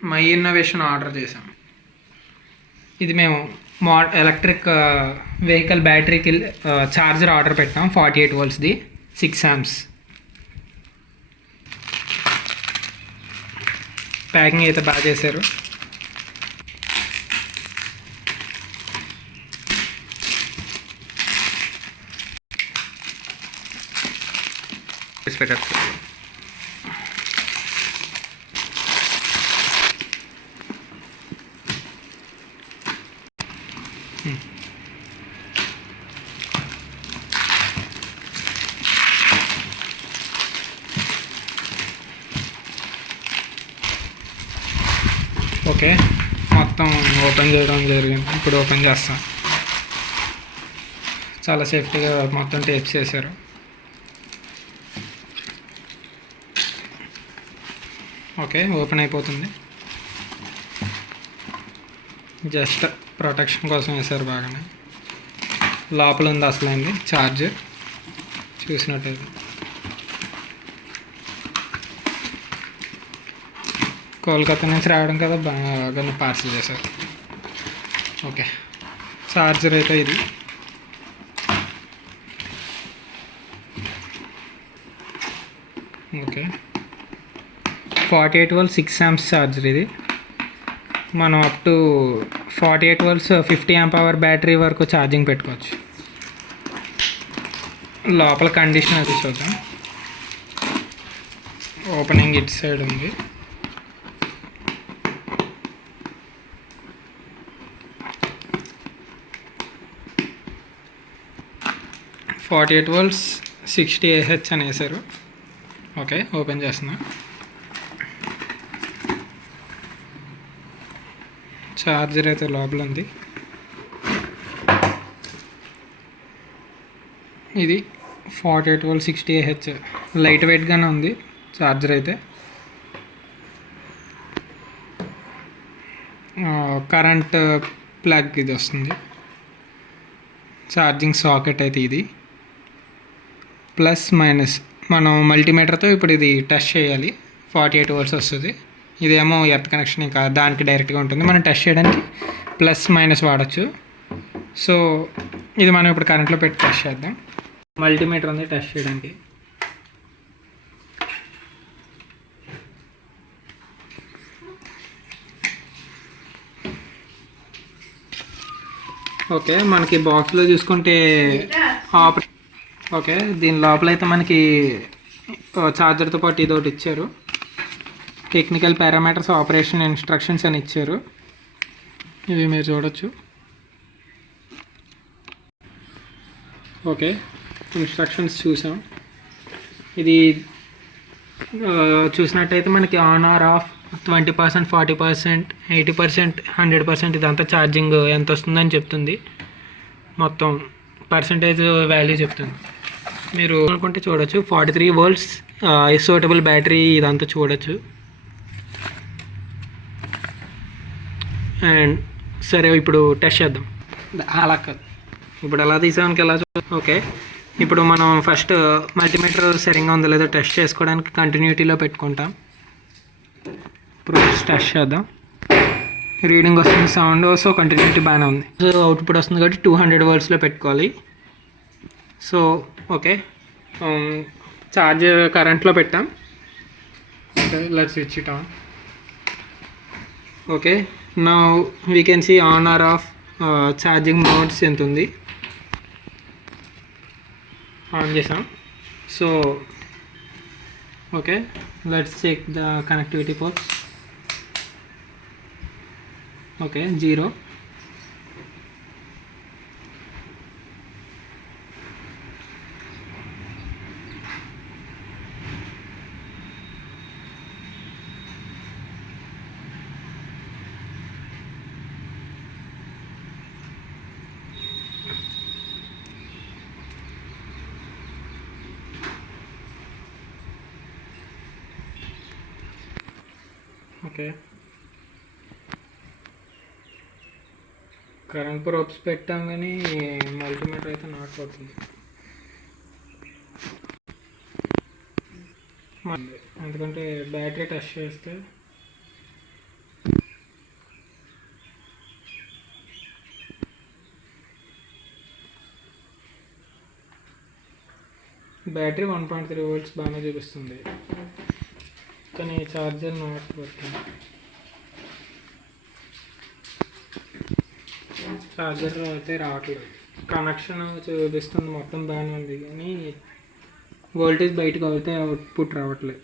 My innovation order చేసాం. ఇది మేము ఎలక్ట్రిక్ వెహికల్ బ్యాటరీకి ఛార్జర్ ఆర్డర్ పెట్టాం. 48 voltsది 6 amps. ప్యాకింగ్ అయితే బాగా చేశారు. ఓకే, మొత్తం ఓపెన్ చేయడం జరిగింది. ఇప్పుడు ఓపెన్ చేస్తాం. చాలా సేఫ్టీగా మొత్తం టేప్స్ చేశారు. ఓకే, ఓపెన్ అయిపోతుంది. జస్ట్ ప్రొటెక్షన్ కోసం వేశారు బాగానే. లోపల ఉంది అసలైంది ఛార్జర్, చూసినట్టయితే. కోల్కతా నుంచి రావడం కదా, బాగానే పార్సల్ చేశారు. ఓకే, ఛార్జర్ అయితే ఇది. ఓకే, 48 volts 6 amps ఛార్జర్ ఇది. మనం అప్ టు 48 volts 50 amp-hour బ్యాటరీ వరకు ఛార్జింగ్ పెట్టుకోవచ్చు. లోపల కండిషన్ అది చూద్దాం. ఓపెనింగ్ ఇటు సైడ్ ఉంది. "48 volts 60 Ah" అని వేశారు. ఓకే, ఓపెన్ చేస్తున్నా. ఛార్జర్ అయితే లోపల ఉంది. ఇది 48 volts 60 Ah, లైట్ వెయిట్గానే ఉంది ఛార్జర్ అయితే. కరెంట్ ప్లగ్ ఇది వస్తుంది. ఛార్జింగ్ సాకెట్ అయితే ఇది. ప్లస్ మైనస్ మనం మల్టీమీటర్తో ఇప్పుడు ఇది టెస్ట్ చేయాలి. 48 volts వస్తుంది. ఇదేమో ఎర్త్ కనెక్షన్, ఇంకా దానికి డైరెక్ట్గా ఉంటుంది. మనం టెస్ట్ చేయడానికి ప్లస్ మైనస్ వాడచ్చు. సో ఇది మనం ఇప్పుడు కరెంట్లో పెట్టి టెస్ట్ చేద్దాం. మల్టీమీటర్ ఉంది టెస్ట్ చేయడానికి. ఓకే, మనకి బాక్స్లో చూసుకుంటే ఓకే, దీని లోపల అయితే మనకి ఛార్జర్తో పాటు ఇది ఒకటి ఇచ్చారు. టెక్నికల్ పారామీటర్స్, ఆపరేషన్ ఇన్స్ట్రక్షన్స్ అని ఇచ్చారు. ఇవి మీరు చూడొచ్చు. ఓకే, ఇన్స్ట్రక్షన్స్ చూసాం. ఇది చూసినట్టయితే మనకి ఆన్ ఆర్ ఆఫ్ 20%, 40%, 80%, 100% ఇదంతా ఛార్జింగ్ ఎంత వస్తుందని చెప్తుంది. మొత్తం పర్సంటేజ్ వాల్యూ చెప్తుంది. మీరు అనుకుంటే చూడొచ్చు. 43 volts సూటబుల్ బ్యాటరీ ఇదంతా చూడొచ్చు. అండ్ సరే, ఇప్పుడు టెస్ట్ చేద్దాం. అలా కాదు, ఇప్పుడు ఎలా తీసామనికి ఎలా ఓకే, ఇప్పుడు మనం ఫస్ట్ మల్టీమీటర్ సరిగ్గా ఉందో లేదో టెస్ట్ చేసుకోవడానికి కంటిన్యూటీలో పెట్టుకుంటాం. ఇప్పుడు టెస్ట్ చేద్దాం. రీడింగ్ వస్తుంది, సౌండ్. సో కంటిన్యూటీ బాగానే ఉంది. సో అవుట్పుట్ వస్తుంది కాబట్టి 200 voltsలో పెట్టుకోవాలి. సో ఓకే, ఛార్జర్ కరెంట్లో పెట్టాం. Let's switch it on. Okay, now we can see on or off charging modes ఎంత ఉంది. ఆన్ చేసాం. So okay, let's check the connectivity ports. Okay, 0. Okay, current probes పెట్టాం కానీ మల్టీమీటర్ అయితే నాట్ పడుతుంది. ఎందుకంటే బ్యాటరీ టెస్ట్ చేస్తే బ్యాటరీ 1.3 volts బాగానే చూపిస్తుంది, కానీ ఛార్జర్ నాట్ వర్కింగ్. ఛార్జర్ అయితే రావట్లేదు. కనెక్షన్ చూపిస్తుంది మొత్తం బాగానే ఉంది, కానీ వోల్టేజ్ బయటకు అవుతే అవుట్పుట్ రావట్లేదు.